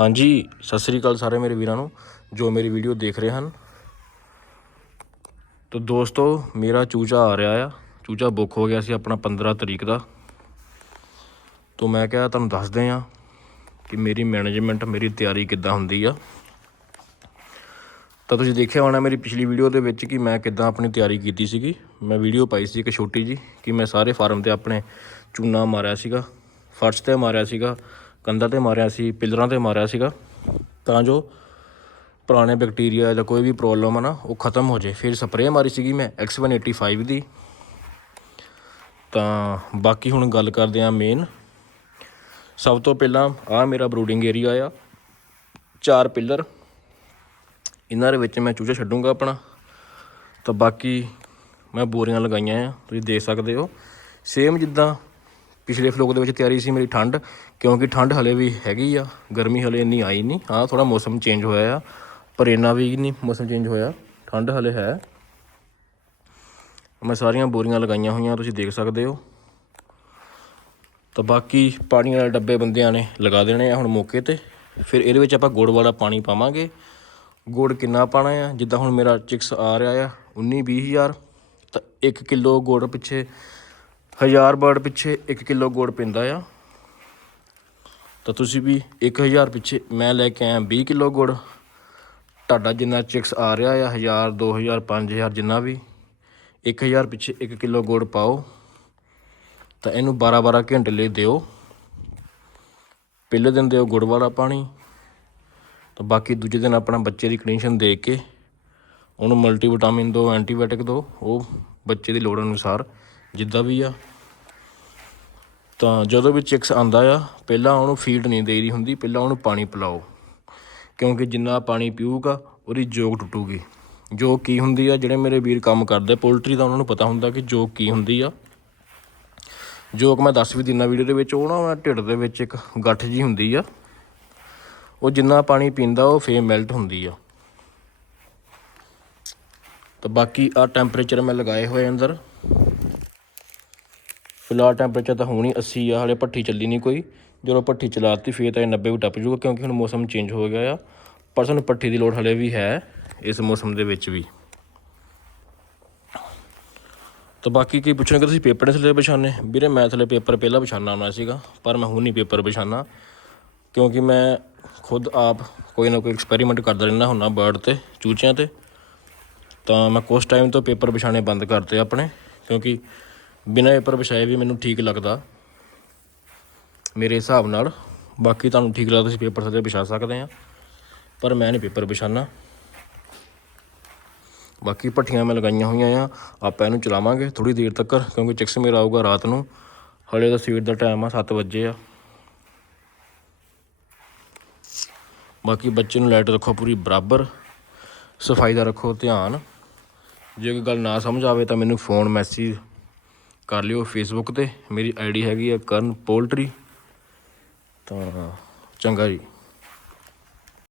ਹਾਂਜੀ, ਸਤਿ ਸ੍ਰੀ ਅਕਾਲ ਸਾਰੇ ਮੇਰੇ ਵੀਰਾਂ ਨੂੰ, ਜੋ ਮੇਰੀ ਵੀਡੀਓ ਦੇਖ ਰਹੇ ਹਨ। ਤਾਂ ਦੋਸਤੋ, ਮੇਰਾ ਚੂਚਾ ਆ ਰਿਹਾ ਆ। ਚੂਚਾ ਬੁੱਕ ਹੋ ਗਿਆ ਸੀ ਆਪਣਾ 15 ਤਰੀਕ ਦਾ। ਤੋ ਮੈਂ ਕਿਹਾ ਤੁਹਾਨੂੰ ਦੱਸਦੇ ਆ ਕਿ ਮੇਰੀ ਮੈਨੇਜਮੈਂਟ ਮੇਰੀ ਤਿਆਰੀ ਕਿੱਦਾਂ ਹੁੰਦੀ ਆ। ਤਾਂ ਤੁਸੀਂ ਦੇਖਿਆ ਹੋਣਾ ਮੇਰੀ ਪਿਛਲੀ ਵੀਡੀਓ ਦੇ ਵਿੱਚ ਕਿ ਮੈਂ ਕਿੱਦਾਂ ਆਪਣੀ ਤਿਆਰੀ ਕੀਤੀ ਸੀਗੀ। ਮੈਂ ਵੀਡੀਓ ਪਾਈ ਸੀ ਇੱਕ ਛੋਟੀ ਜੀ ਕਿ ਮੈਂ ਸਾਰੇ ਫਾਰਮ ਤੇ ਆਪਣੇ ਚੂਨਾ ਮਾਰਿਆ ਸੀਗਾ, ਫਰਸ਼ ਤੇ ਮਾਰਿਆ ਸੀਗਾ ਕੰਧਾਂ ਤੇ ਮਾਰਿਆ ਸੀ, ਪਿਲਰਾਂ ਤੇ ਮਾਰਿਆ ਸੀਗਾ। ਤਾਂ ਜੋ ਪੁਰਾਣੇ ਬੈਕਟੀਰੀਆ ਜਾਂ ਕੋਈ ਵੀ ਪ੍ਰੋਬਲਮ ਆ ਨਾ, ਉਹ ਖਤਮ ਹੋ ਜਾਏ। ਫਿਰ ਸਪਰੇਅ ਮਾਰੀ ਸੀਗੀ ਮੈਂ X185 ਦੀ। ਤਾਂ ਬਾਕੀ ਹੁਣ ਗੱਲ ਕਰਦੇ ਆ ਮੇਨ ਸਭ ਤੋਂ ਪਹਿਲਾਂ ਆ ਮੇਰਾ ਬਰੂਡਿੰਗ ਏਰੀਆ ਆ। ਚਾਰ ਪਿੱਲਰ ਇਹਨਾਂ ਦੇ ਵਿੱਚ ਮੈਂ ਚੂਚਾ ਛੱਡੂੰਗਾ ਆਪਣਾ। ਤਾਂ ਬਾਕੀ ਮੈਂ ਬੋਰੀਆਂ ਲਗਾਈਆਂ ਆ, ਤੁਸੀਂ ਦੇਖ ਸਕਦੇ ਹੋ। ਸੇਮ ਜਿੱਦਾਂ ਪਿਛਲੇ ਫਲੋਕ ਦੇ ਵਿੱਚ ਤਿਆਰੀ ਸੀ ਮੇਰੀ ਠੰਡ, ਕਿਉਂਕਿ ਠੰਡ ਹਲੇ ਵੀ ਹੈਗੀ ਆ, ਗਰਮੀ ਹਲੇ ਇੰਨੀ ਆਈ ਨਹੀਂ। ਹਾਂ ਥੋੜਾ ਮੌਸਮ ਚੇਂਜ ਹੋਇਆ ਆ, ਪਰ ਇੰਨਾ ਵੀ ਨਹੀਂ ਮੌਸਮ ਚੇਂਜ ਹੋਇਆ। ਠੰਡ ਹਲੇ ਹੈ। ਮੈਂ ਸਾਰੀਆਂ ਬੋਰੀਆਂ ਲਗਾਈਆਂ ਹੋਈਆਂ, ਤੁਸੀਂ ਦੇਖ ਸਕਦੇ ਹੋ। ਤਾਂ ਬਾਕੀ ਪਾਣੀ ਵਾਲੇ ਡੱਬੇ ਬੰਦਿਆਂ ਨੇ ਲਗਾ ਦੇਣੇ ਆ ਹੁਣ ਮੌਕੇ ਤੇ। ਫਿਰ ਇਹਦੇ ਵਿੱਚ ਆਪਾਂ ਗੁੜ ਵਾਲਾ ਪਾਣੀ ਪਾਵਾਂਗੇ। ਗੁੜ ਕਿੰਨਾ ਪਾਣਾ ਆ? ਜਿੱਦਾਂ ਹੁਣ ਮੇਰਾ ਚਿਕਸ ਆ ਰਿਹਾ ਆ 19 20000 ਤਾਂ 1 ਕਿਲੋ ਗੁੜ ਪਿੱਛੇ 1000 ਬਰਡ ਪਿੱਛੇ 1 ਕਿਲੋ ਗੁੜ ਪੈਂਦਾ ਆ। ਤਾਂ ਤੁਸੀਂ ਵੀ 1000 ਪਿੱਛੇ ਮੈਂ ਲੈ ਕੇ ਆਇਆ 20 ਕਿਲੋ ਗੁੜ। ਤੁਹਾਡਾ ਜਿੰਨਾ ਚਿਕਸ ਆ ਰਿਹਾ ਆ 1000 2000 5000 ਜਿੰਨਾ ਵੀ 1000 ਪਿੱਛੇ 1 ਕਿਲੋ ਗੁੜ ਪਾਓ। ਤਾਂ ਇਹਨੂੰ 12 12 ਘੰਟੇ ਲਈ ਦਿਓ। ਪਹਿਲੇ ਦਿਨ ਦਿਓ ਗੁੜ ਵਾਲਾ ਪਾਣੀ। ਤਾਂ ਬਾਕੀ ਦੂਜੇ ਦਿਨ ਆਪਣਾ ਬੱਚੇ ਦੀ ਕੰਡੀਸ਼ਨ ਦੇਖ ਕੇ, ਉਹਨੂੰ ਮਲਟੀਵਿਟਾਮਿਨ ਦਿਓ ਐਂਟੀਬਾਇਓਟਿਕ ਦਿਓ ਉਹ ਬੱਚੇ ਦੀ ਲੋੜ ਅਨੁਸਾਰ ਜਿੱਦਾਂ ਵੀ ਆ। ਤਾਂ ਜਦੋਂ ਵੀ ਚਿਕਸ ਆਂਦਾ ਆ, ਪਹਿਲਾਂ ਉਹਨੂੰ ਫੀਡ ਨਹੀਂ ਦੇਈਦੀ ਹੁੰਦੀ, ਪਹਿਲਾਂ ਉਹਨੂੰ ਪਾਣੀ ਪਿਲਾਓ। ਕਿਉਂਕਿ ਜਿੰਨਾ ਪਾਣੀ ਪੀਊਗਾ, ਉਹਦੀ ਜੋਗ ਟੁੱਟੂਗੀ। ਜੋ ਕੀ ਹੁੰਦੀ ਆ, ਜਿਹੜੇ ਮੇਰੇ ਵੀਰ ਕੰਮ ਕਰਦੇ ਪੋਲਟਰੀ ਦਾ ਉਹਨਾਂ ਨੂੰ ਪਤਾ ਹੁੰਦਾ ਕਿ ਜੋਗ ਕੀ ਹੁੰਦੀ ਆ। ਜੋਗ ਮੈਂ ਦੱਸ ਵੀ ਦਿੰਨਾ ਵੀਡੀਓ ਦੇ ਵਿੱਚ, ਉਹ ਨਾ ਢਿੱਡ ਦੇ ਵਿੱਚ ਇੱਕ ਗੱਠ ਜੀ ਹੁੰਦੀ ਆ। ਉਹ ਜਿੰਨਾ ਪਾਣੀ ਪੀਂਦਾ, ਉਹ ਫੇਰ ਮੈਲਟ ਹੁੰਦੀ ਆ। ਤਾਂ ਬਾਕੀ ਆ ਟੈਂਪਰੇਚਰ ਮੈਂ ਲਗਾਏ ਹੋਏ ਅੰਦਰ। ਫਿਲਹਾਲ ਟੈਂਪਰੇਚਰ ਤਾਂ ਹੁਣ ਹੀ 80 ਆ, ਹਲੇ ਭੱਠੀ ਚੱਲੀ ਨਹੀਂ ਕੋਈ। ਜਦੋਂ ਭੱਠੀ ਚਲਾਤੀ, ਫੇਰ ਤਾਂ ਇਹ 90 ਵੀ ਟੱਪ ਜੂਗਾ ਕਿਉਂਕਿ ਹੁਣ ਮੌਸਮ ਚੇਂਜ ਹੋ ਗਿਆ ਆ। ਪਰ ਸਾਨੂੰ ਭੱਠੀ ਦੀ ਲੋੜ ਹਲੇ ਵੀ ਹੈ, ਇਸ ਮੌਸਮ ਦੇ ਵਿੱਚ ਵੀ। ਤਾਂ ਬਾਕੀ ਕੀ ਪੁੱਛਣਗੇ ਤੁਸੀਂ, ਪੇਪਰ ਨੇ ਥੱਲੇ ਵਿਛਾਣੇ ਵੀਰੇ, ਮੈਂ ਥੱਲੇ ਪੇਪਰ ਪਹਿਲਾਂ ਵਿਛਾਣਾ ਆਉਣਾ ਸੀਗਾ, ਪਰ ਮੈਂ ਹੁਣ ਨਹੀਂ ਪੇਪਰ ਵਿਛਾਣਾ ਕਿਉਂਕਿ ਮੈਂ ਖੁਦ ਆਪ ਕੋਈ ਨਾ ਕੋਈ ਐਕਸਪੈਰੀਮੈਂਟ ਕਰਦਾ ਰਹਿੰਦਾ ਹੁੰਦਾ ਬਰਡ ਤੇ, ਚੂਚਿਆਂ ਤੇ। ਤਾਂ ਮੈਂ ਕੁਝ ਟਾਈਮ ਤੋਂ ਪੇਪਰ ਵਿਛਾਣੇ ਬੰਦ ਕਰਤੇ ਆਪਣੇ, ਕਿਉਂਕਿ ਬਿਨਾਂ ਪੇਪਰ ਵਿਛਾਏ ਵੀ ਮੈਨੂੰ ਠੀਕ ਲੱਗਦਾ। ਮੇਰੇ ਹਿਸਾਬ ਨਾਲ ਬਾਕੀ ਤੁਹਾਨੂੰ ਠੀਕ ਲੱਗਦਾ, ਤੁਸੀਂ ਪੇਪਰ ਸਾਰੇ ਵਿਛਾ ਸਕਦੇ ਆ। ਪਰ ਮੈਂ ਨਹੀਂ ਪੇਪਰ ਵਿਛਾਣਾ ਬਾਕੀ ਭੱਠੀਆਂ ਮੈਂ ਲਗਾਈਆਂ ਹੋਈਆਂ ਆ, ਆਪਾਂ ਇਹਨੂੰ ਚਲਾਵਾਂਗੇ ਥੋੜੀ ਦੇਰ ਤੱਕ ਕਿਉਂਕਿ ਚਿਕਸ ਮੇਰਾ ਆਊਗਾ ਰਾਤ ਨੂੰ। ਹਲੇ ਤਾਂ ਸਵੇਰ ਦਾ ਟਾਈਮ ਆ 7 ਵਜੇ ਆ। ਬਾਕੀ ਬੱਚੇ ਨੂੰ ਲਾਈਟ ਰੱਖੋ ਪੂਰੀ ਬਰਾਬਰ। ਸਫ਼ਾਈ ਦਾ ਰੱਖੋ ਧਿਆਨ। ਜੇ ਕੋਈ ਗੱਲ ਨਾ ਸਮਝ ਆਵੇ ਤਾਂ ਮੈਨੂੰ ਫੋਨ ਮੈਸੇਜ ਕਰ ਲਿਓ ਫੇਸਬੁੱਕ ਤੇ। ਮੇਰੀ ਆਈਡੀ ਹੈਗੀ ਆ ਕਰਨ ਪੋਲਟਰੀ। ਤਾਂ ਚੰਗਾ ਜੀ।